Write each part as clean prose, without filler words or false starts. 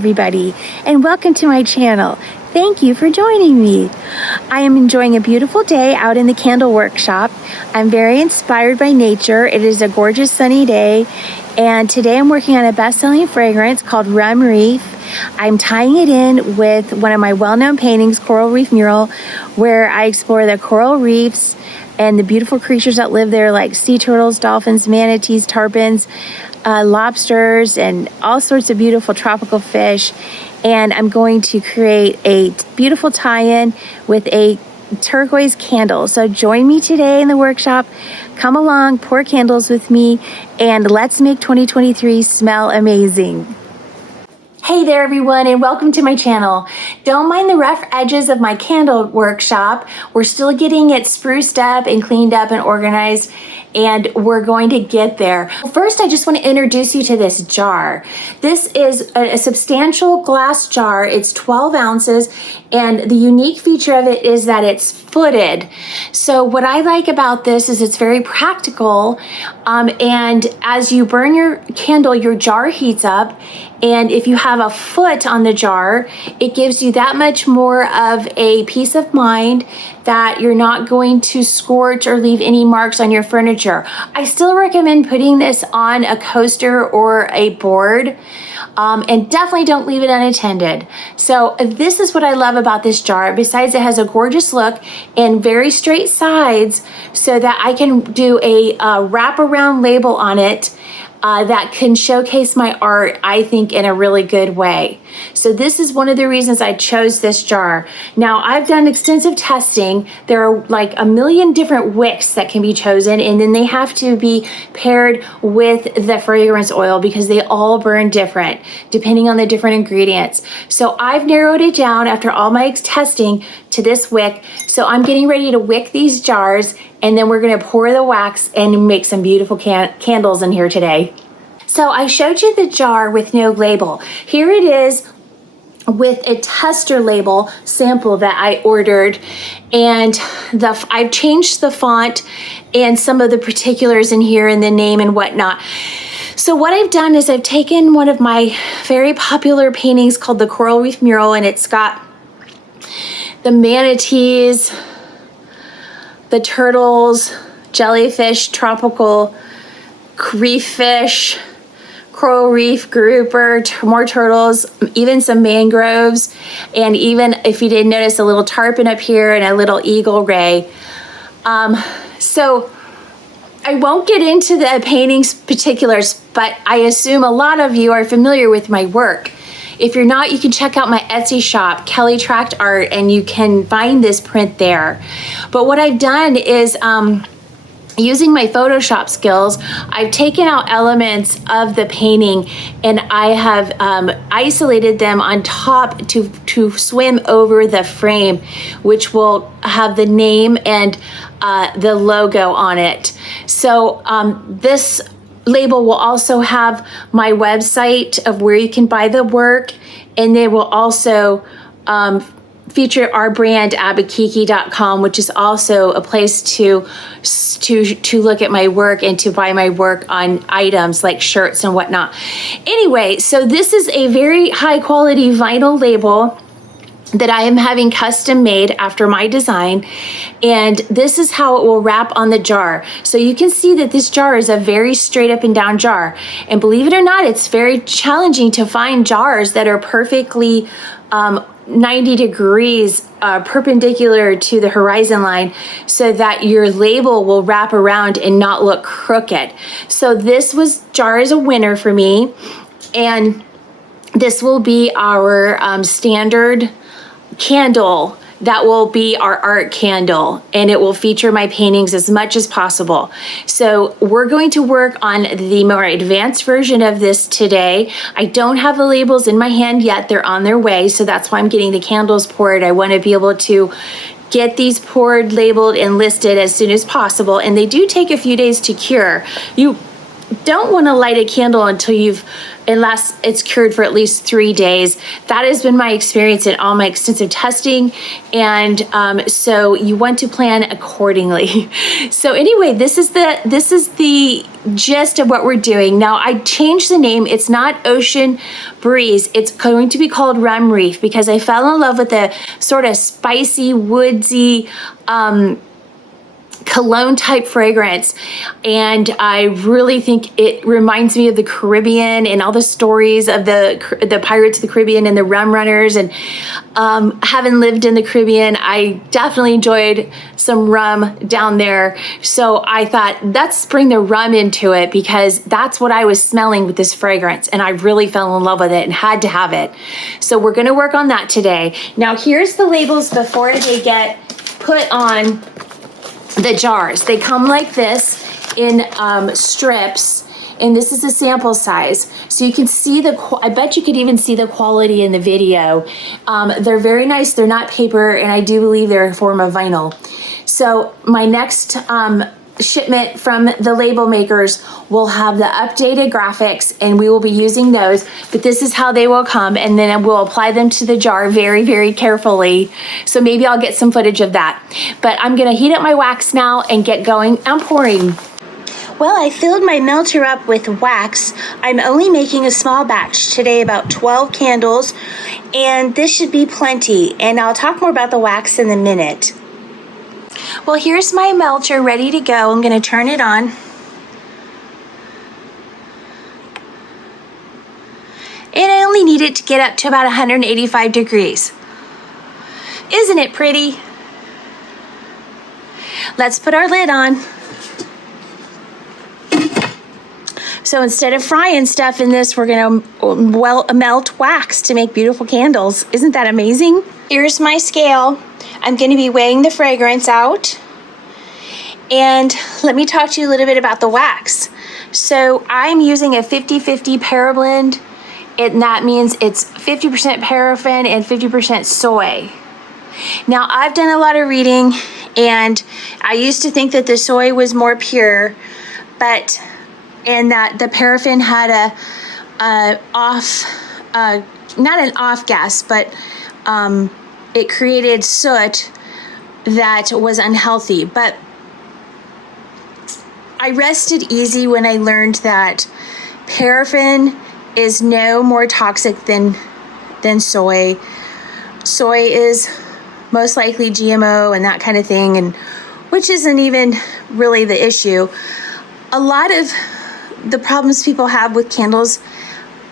everybody, and welcome to my channel. Thank you for joining me. I am enjoying a beautiful day out in the candle workshop. I'm very inspired by nature. It is a gorgeous sunny day, and today I'm working on a best-selling fragrance called Rum Reef. I'm tying it in with one of my well-known paintings, Coral Reef Mural, where I explore the coral reefs and the beautiful creatures that live there, like sea turtles, dolphins, manatees, tarpons, lobsters, and all sorts of beautiful tropical fish. And I'm going to create a beautiful tie-in with a turquoise candle. So join me today in the workshop. Come along, pour candles with me, and let's make 2023 smell amazing. Hey there everyone, and welcome to my channel. Don't mind the rough edges of my candle workshop. We're still getting it spruced up and cleaned up and organized, and we're going to get there. First, I just want to introduce you to this jar. This is a substantial glass jar. It's 12 ounces, and the unique feature of it is that it's footed. So what I like about this is it's very practical, and as you burn your candle, your jar heats up, and if you have a foot on the jar, it gives you that much more of a peace of mind that you're not going to scorch or leave any marks on your furniture. I still recommend putting this on a coaster or a board, and definitely don't leave it unattended. So this is what I love about this jar. Besides, it has a gorgeous look and very straight sides, so that I can do a wraparound label on it that can showcase my art, I think, in a really good way. So this is one of the reasons I chose this jar. Now, I've done extensive testing. There are like a million different wicks that can be chosen, and then they have to be paired with the fragrance oil because they all burn different depending on the different ingredients. So I've narrowed it down after all my testing to this wick. So I'm getting ready to wick these jars, and then we're gonna pour the wax and make some beautiful candles in here today. So I showed you the jar with no label. Here it is with a tester label sample that I ordered, and I've changed the font and some of the particulars in here and the name and whatnot. So what I've done is I've taken one of my very popular paintings called the Coral Reef Mural, and it's got the manatees, the turtles, jellyfish, tropical reef fish, coral reef grouper, more turtles, even some mangroves, and even, if you didn't notice, a little tarpon up here and a little eagle ray. So I won't get into the painting's particulars, but I assume a lot of you are familiar with my work. If you're not, you can check out my Etsy shop, Kelly Tracht Art, and you can find this print there. But what I've done is, using my Photoshop skills, I've taken out elements of the painting, and I have isolated them on top to swim over the frame, which will have the name and the logo on it. So this label will also have my website of where you can buy the work, and they will also feature our brand abakiki.com, which is also a place to look at my work and to buy my work on items like shirts and whatnot. Anyway, so this is a very high quality vinyl label that I am having custom made after my design, and this is how it will wrap on the jar. So you can see that this jar is a very straight up and down jar, and believe it or not, it's very challenging to find jars that are perfectly 90 degrees perpendicular to the horizon line, so that your label will wrap around and not look crooked. So this jar is a winner for me, and this will be our standard candle. That will be our art candle, and it will feature my paintings as much as possible. So we're going to work on the more advanced version of this today. I don't have the labels in my hand yet. They're on their way, so that's why I'm getting the candles poured. I want to be able to get these poured, labeled, and listed as soon as possible, and they do take a few days to cure. You don't want to light a candle unless it's cured for at least 3 days. That has been my experience in all my extensive testing, and so you want to plan accordingly. So anyway, this is the gist of what we're doing. Now I changed the name. It's not Ocean Breeze. It's going to be called Rum Reef because I fell in love with the sort of spicy, woodsy, cologne type fragrance, and I really think it reminds me of the Caribbean and all the stories of the Pirates of the Caribbean and the rum runners. And having lived in the Caribbean, I definitely enjoyed some rum down there, so I thought let's bring the rum into it because that's what I was smelling with this fragrance, and I really fell in love with it and had to have it. So we're going to work on that today. Now here's the labels before they get put on the jars. They come like this in strips, and this is a sample size, so you can see I bet you could even see the quality in the video. They're very nice. They're not paper, and I do believe they're a form of vinyl. So my next shipment from the label makers will have the updated graphics, and we will be using those, but this is how they will come, and then we'll apply them to the jar very, very carefully. So maybe I'll get some footage of that, but I'm gonna heat up my wax now and get going. I'm pouring. Well, I filled my melter up with wax. I'm only making a small batch today, about 12 candles, and this should be plenty, and I'll talk more about the wax in a minute. Well, here's my melter ready to go. I'm going to turn it on. And I only need it to get up to about 185 degrees. Isn't it pretty? Let's put our lid on. So instead of frying stuff in this, we're going to melt wax to make beautiful candles. Isn't that amazing? Here's my scale. I'm going to be weighing the fragrance out. And let me talk to you a little bit about the wax. So I'm using a 50-50 parablend, and that means it's 50% paraffin and 50% soy. Now I've done a lot of reading, and I used to think that the soy was more pure, and that the paraffin had not an off gas, but it created soot that was unhealthy. But I rested easy when I learned that paraffin is no more toxic than soy. Soy is most likely GMO and that kind of thing, and which isn't even really the issue. A lot of the problems people have with candles,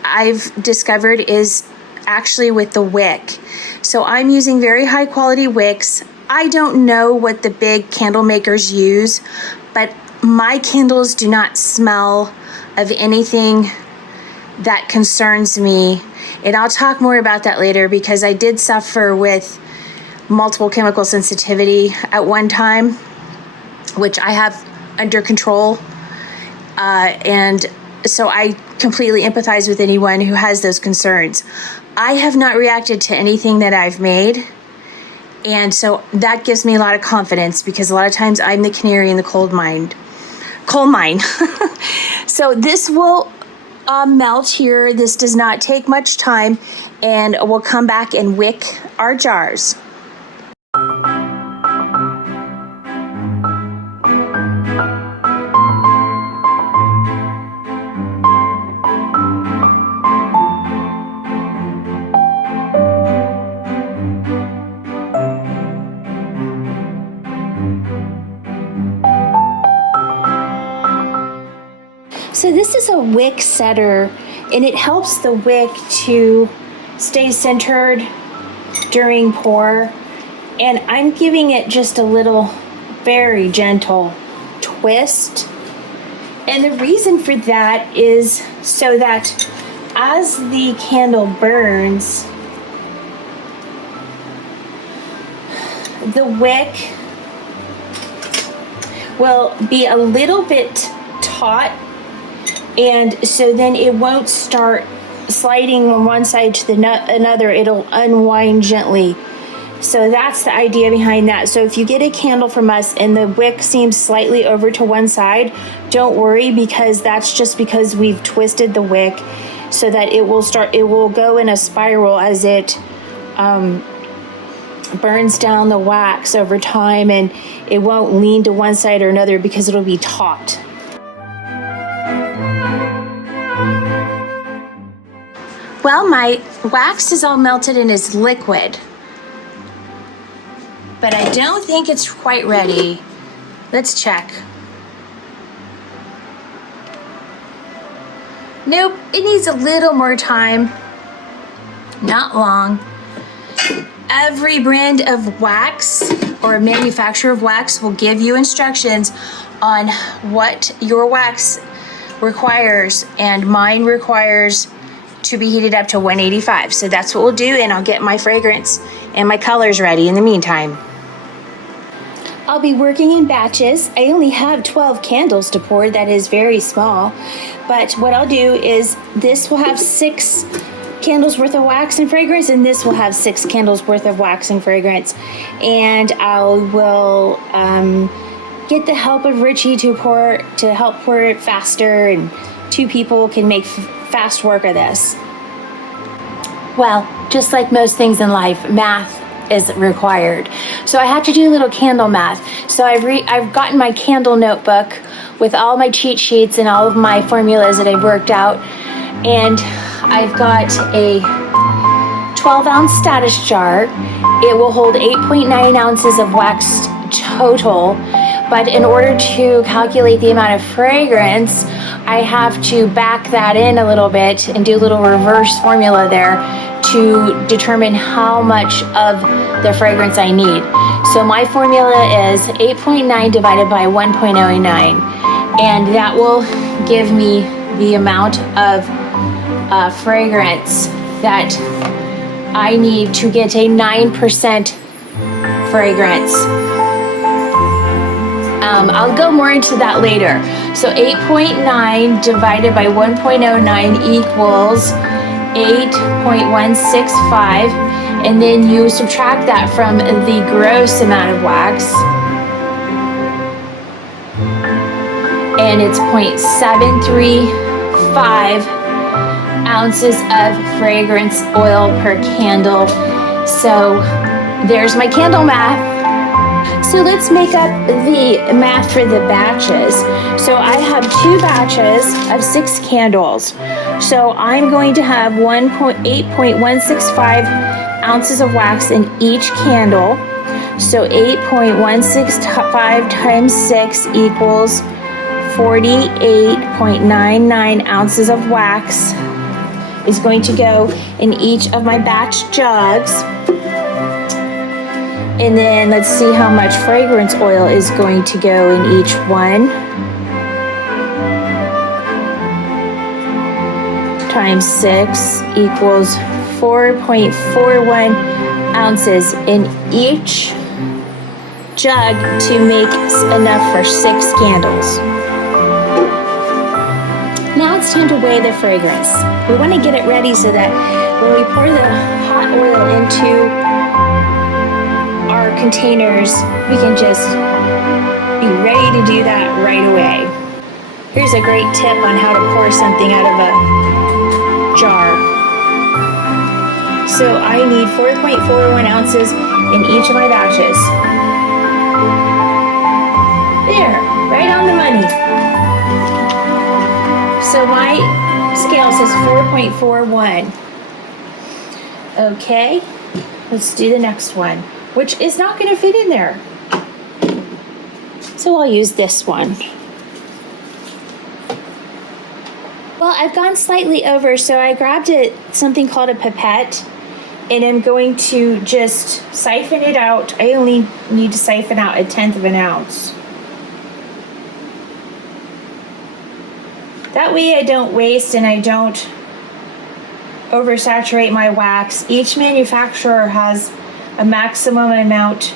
I've discovered, is actually with the wick. So I'm using very high quality wicks. I don't know what the big candle makers use, but my candles do not smell of anything that concerns me. And I'll talk more about that later because I did suffer with multiple chemical sensitivity at one time, which I have under control. And so I completely empathize with anyone who has those concerns. I have not reacted to anything that I've made. And so that gives me a lot of confidence because a lot of times I'm the canary in the coal mine. So this will melt here. This does not take much time, and we'll come back and wick our jars. So this is a wick setter, and it helps the wick to stay centered during pour. And I'm giving it just a little very gentle twist. And the reason for that is so that as the candle burns, the wick will be a little bit taut, and so then it won't start sliding on one side to the another. It'll unwind gently. So that's the idea behind that. So if you get a candle from us and the wick seems slightly over to one side, don't worry, because that's just because we've twisted the wick so that it will go in a spiral as it burns down the wax over time, and it won't lean to one side or another because it'll be taut. Well, my wax is all melted and is liquid, but I don't think it's quite ready. Let's check. Nope, it needs a little more time. Not long. Every brand of wax or manufacturer of wax will give you instructions on what your wax requires, and mine requires to be heated up to 185. So that's what we'll do, and I'll get my fragrance and my colors ready in the meantime. I'll be working in batches. I only have 12 candles to pour. That is very small. But what I'll do is this will have 6 candles worth of wax and fragrance, and this will have 6 candles worth of wax and fragrance. And I will get the help of Richie to help pour it faster, and 2 people can make fast work of this. Well, just like most things in life, math is required. So I had to do a little candle math. So I've gotten my candle notebook with all my cheat sheets and all of my formulas that I've worked out, and I've got a 12-ounce status jar. It will hold 8.9 ounces of wax total, but in order to calculate the amount of fragrance, I have to back that in a little bit and do a little reverse formula there to determine how much of the fragrance I need. So my formula is 8.9 divided by 1.09, and that will give me the amount of fragrance that I need to get a 9% fragrance. I'll go more into that later. So 8.9 divided by 1.09 equals 8.165, and then you subtract that from the gross amount of wax, and it's 0.735 ounces of fragrance oil per candle. So there's my candle math. So let's make up the math for the batches. So I have 2 batches of 6 candles. So I'm going to have 8.165 ounces of wax in each candle. So 8.165 times 6 equals 48.99 ounces of wax is going to go in each of my batch jugs. And then let's see how much fragrance oil is going to go in each one. Times 6 equals 4.41 ounces in each jug to make enough for 6 candles. Now it's time to weigh the fragrance. We want to get it ready so that when we pour the hot oil into our containers, we can just be ready to do that right away. Here's a great tip on how to pour something out of a jar. So I need 4.41 ounces in each of my batches. There, right on the money. So my scale says 4.41. Okay, let's do the next one, which is not going to fit in there. So I'll use this one. Well, I've gone slightly over, so I grabbed something called a pipette, and I'm going to just siphon it out. I only need to siphon out 1/10 of an ounce. That way I don't waste and I don't oversaturate my wax. Each manufacturer has a maximum amount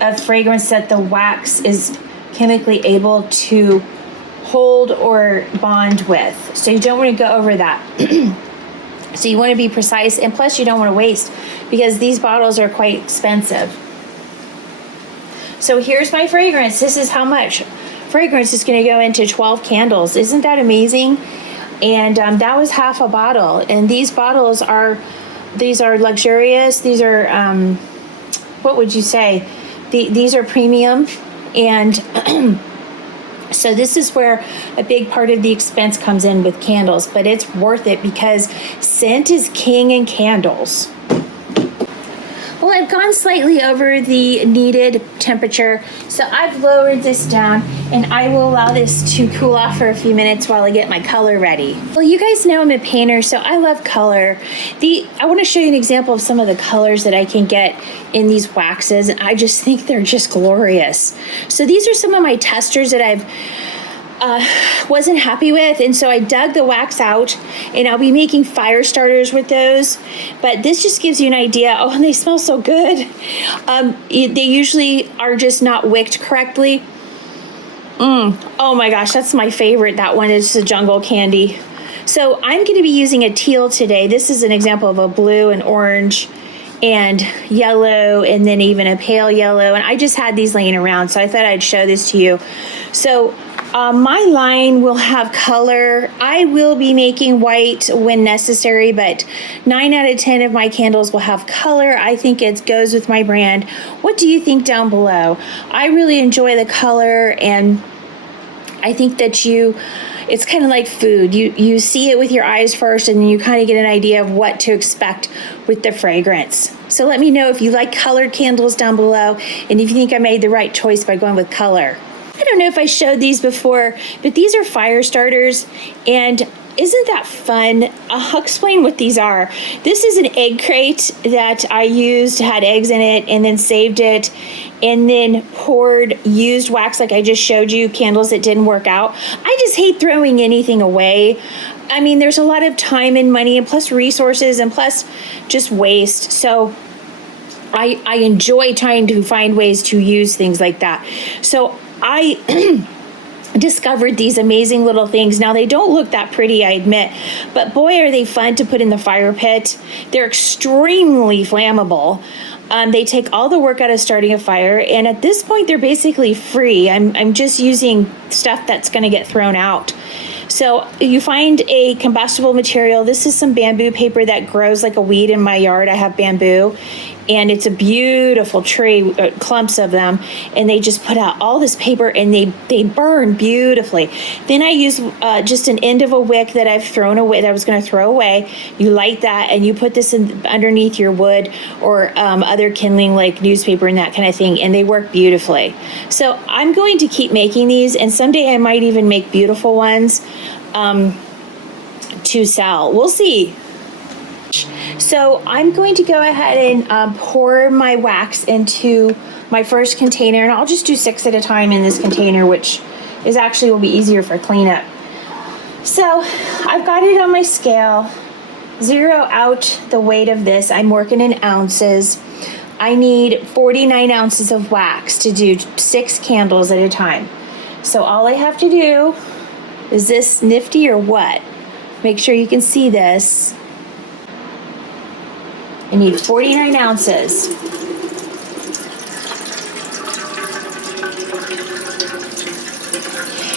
of fragrance that the wax is chemically able to hold or bond with. So you don't want to go over that. So you want to be precise, and plus you don't want to waste because these bottles are quite expensive. So here's my fragrance. This is how much fragrance is going to go into 12 candles. Isn't that amazing? And that was half a bottle. And these bottles are, these are luxurious. These are, what would you say? These are premium. And so this is where a big part of the expense comes in with candles, but it's worth it because scent is king in candles. Well, I've gone slightly over the needed temperature, so I've lowered this down, and I will allow this to cool off for a few minutes while I get my color ready. Well, you guys know I'm a painter, so I love color. I want to show you an example of some of the colors that I can get in these waxes, and I just think they're just glorious. So these are some of my testers that I've wasn't happy with, and so I dug the wax out, and I'll be making fire starters with those. But this just gives you an idea. Oh, and they smell so good. They usually are just not wicked correctly. Oh my gosh, that's my favorite. That one is the jungle candy. So I'm going to be using a teal today. This is an example of a blue and orange and yellow, and then even a pale yellow. And I just had these laying around, so I thought I'd show this to you. So my line will have color. I will be making white when necessary, but 9 out of 10 of my candles will have color. I think it goes with my brand. What do you think down below? I really enjoy the color, and I think that it's kind of like food. You see it with your eyes first, and then you kind of get an idea of what to expect with the fragrance. So let me know if you like colored candles down below, and if you think I made the right choice by going with color. I don't know if I showed these before, but these are fire starters, and isn't that fun? I'll explain what these are. This is an egg crate that I used, had eggs in it, and then saved it, and then poured used wax like I just showed you, candles that didn't work out. I just hate throwing anything away. I mean, there's a lot of time and money, and plus resources, and plus just waste. So I enjoy trying to find ways to use things like that. So I discovered these amazing little things. Now, they don't look that pretty, I admit, but boy, are they fun to put in the fire pit. They're extremely flammable. They take all the work out of starting a fire, and at this point, they're basically free. I'm just using stuff that's going to get thrown out. So you find a combustible material. This is some bamboo paper that grows like a weed in my yard. I have bamboo, and it's a beautiful tree, clumps of them, and they just put out all this paper, and they burn beautifully. Then I use just an end of a wick that I've thrown away, that I was going to throw away. You light that, and you put this in underneath your wood or other kindling like newspaper and that kind of thing, and they work beautifully. So I'm going to keep making these, and someday I might even make beautiful ones to sell. We'll see. So I'm going to go ahead and pour my wax into my first container, and I'll just do 6 at a time in this container, which is actually will be easier for cleanup. So I've got it on my scale. Zero out the weight of this. I'm working in ounces. I need 49 ounces of wax to do 6 candles at a time. So all I have to do, is this nifty or what? Make sure you can see this. I need 49 ounces.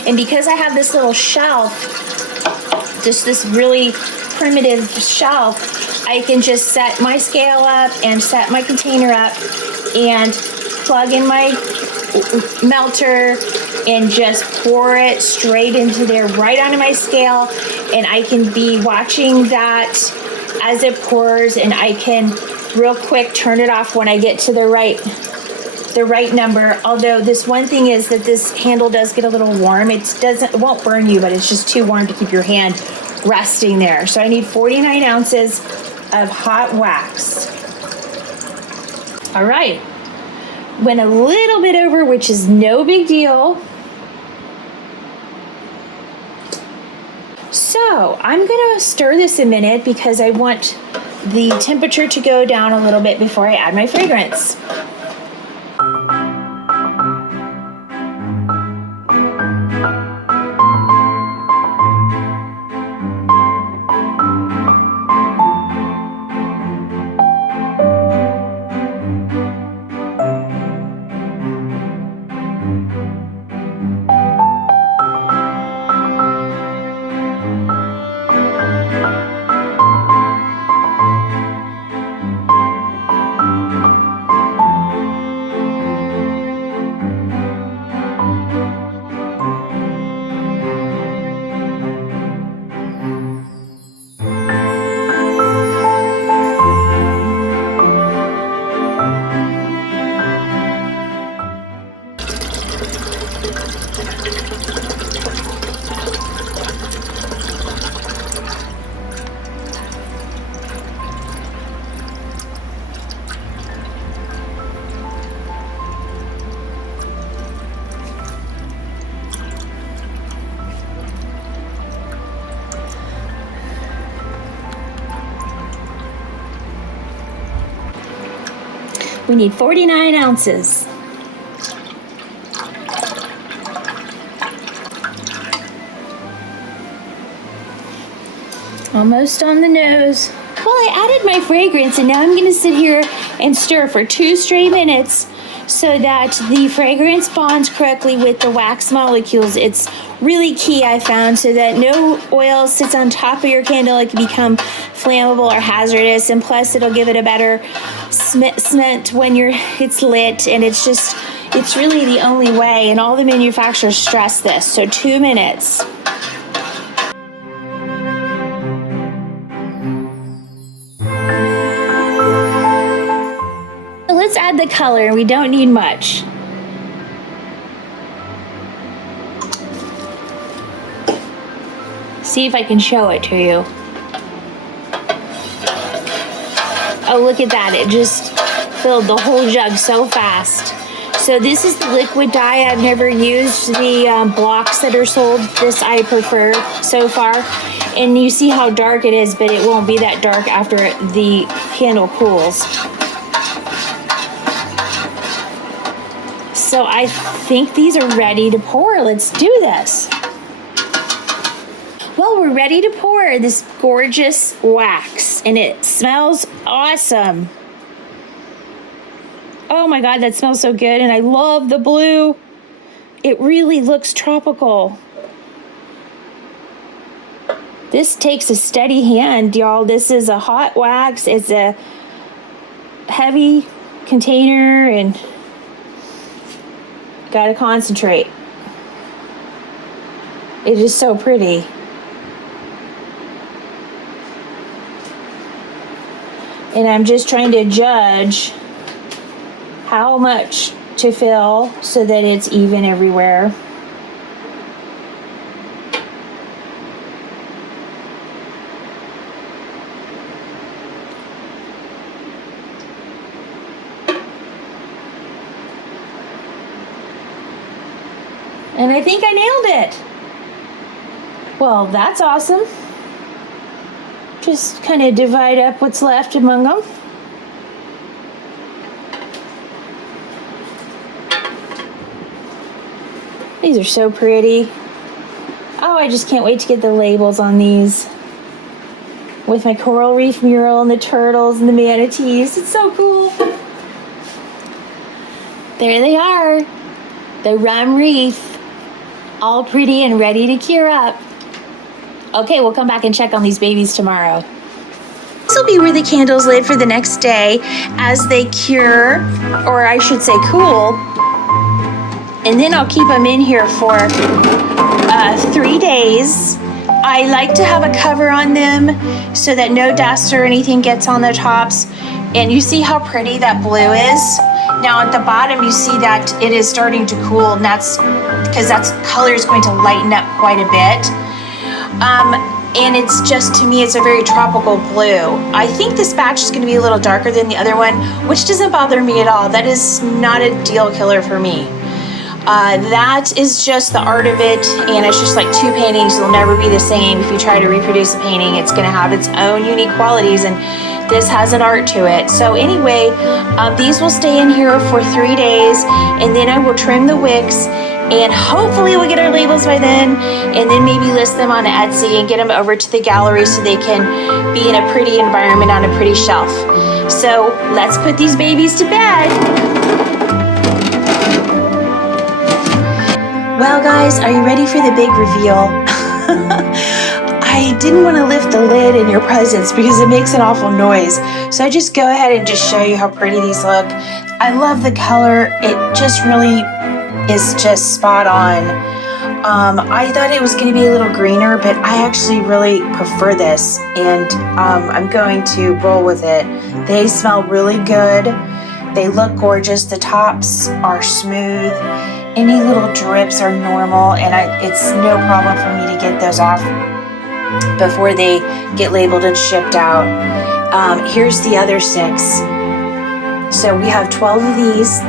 And because I have this little shelf, just this really primitive shelf, I can just set my scale up and set my container up and plug in my melter and just pour it straight into there, right onto my scale, and I can be watching that as it pours, and I can real quick turn it off when I get to the right number. Although this one thing is that this handle does get a little warm. It won't burn you, but it's just too warm to keep your hand resting there. So I need 49 ounces of hot wax. All right, went a little bit over, which is no big deal. So I'm gonna stir this a minute because I want the temperature to go down a little bit before I add my fragrance. We need 49 ounces. Almost on the nose. Well, I added my fragrance and now I'm gonna sit here and stir for 2 straight minutes so that the fragrance bonds correctly with the wax molecules. It's really key, I found, so that no oil sits on top of your candle. It can become flammable or hazardous, and plus it'll give it a better scent when it's lit, and it's really the only way, and all the manufacturers stress this. So 2 minutes. Let's add the color. We don't need much. See if I can show it to you. Oh, look at that. It just filled the whole jug so fast. So this is the liquid dye. I've never used the blocks that are sold. This I prefer so far. And you see how dark it is, but it won't be that dark after the candle cools. So I think these are ready to pour. Let's do this. Well, we're ready to pour this gorgeous wax, and it smells awesome. Oh my God, that smells so good, and I love the blue. It really looks tropical. This takes a steady hand, y'all. This is a hot wax. It's a heavy container, and gotta concentrate. It is so pretty. And I'm just trying to judge how much to fill so that it's even everywhere. And I think I nailed it. Well, that's awesome. Just kind of divide up what's left among them. These are so pretty. Oh, I just can't wait to get the labels on these. With my coral reef mural and the turtles and the manatees. It's so cool. There they are. The Rum Reef. All pretty and ready to cure up. Okay, we'll come back and check on these babies tomorrow. This will be where the candles lit for the next day as they cure, or I should say cool. And then I'll keep them in here for 3 days. I like to have a cover on them so that no dust or anything gets on the tops. And you see how pretty that blue is? Now at the bottom you see that it is starting to cool, and that's because that color is going to lighten up quite a bit. And it's just, to me, it's a very tropical blue. I think this batch is going to be a little darker than the other one, which doesn't bother me at all. That is not a deal killer for me. That is just the art of it, and it's just like 2 paintings. They'll never be the same. If you try to reproduce a painting, it's going to have its own unique qualities, and this has an art to it. So anyway, these will stay in here for 3 days, and then I will trim the wicks, and hopefully we'll get our labels by then, and then maybe list them on Etsy and get them over to the gallery so they can be in a pretty environment on a pretty shelf. So let's put these babies to bed. Well guys, are you ready for the big reveal? I didn't want to lift the lid in your presence because it makes an awful noise. So I just go ahead and just show you how pretty these look. I love the color. It just really is just spot on. I thought it was going to be a little greener, but I actually really prefer this, and I'm going to roll with it. They smell really good. They look gorgeous. The tops are smooth, Any little drips are normal, and it's no problem for me to get those off before they get labeled and shipped out. Here's the other 6. So we have 12 of these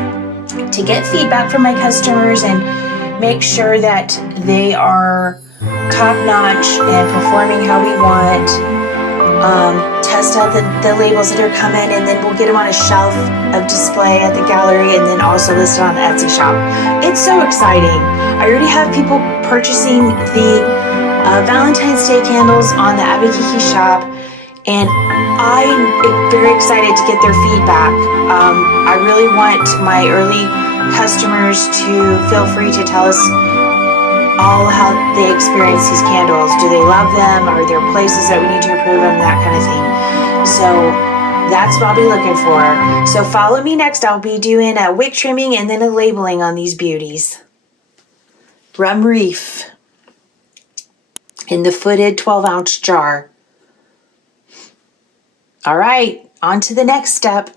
to get feedback from my customers and make sure that they are top-notch and performing how we want. Test out the labels that are coming, and then we'll get them on a shelf of display at the gallery and then also listed on the Etsy shop. It's so exciting. I already have people purchasing the Valentine's Day candles on the Abakiki shop, and I'm very excited to get their feedback. I really want my early customers to feel free to tell us all how they experience these candles. Do they love them? Are there places that we need to improve them? That kind of thing. So that's what I'll be looking for. So follow me next. I'll be doing a wick trimming and then a labeling on these beauties. Rum Reef in the footed 12-ounce jar. All right, on to the next step.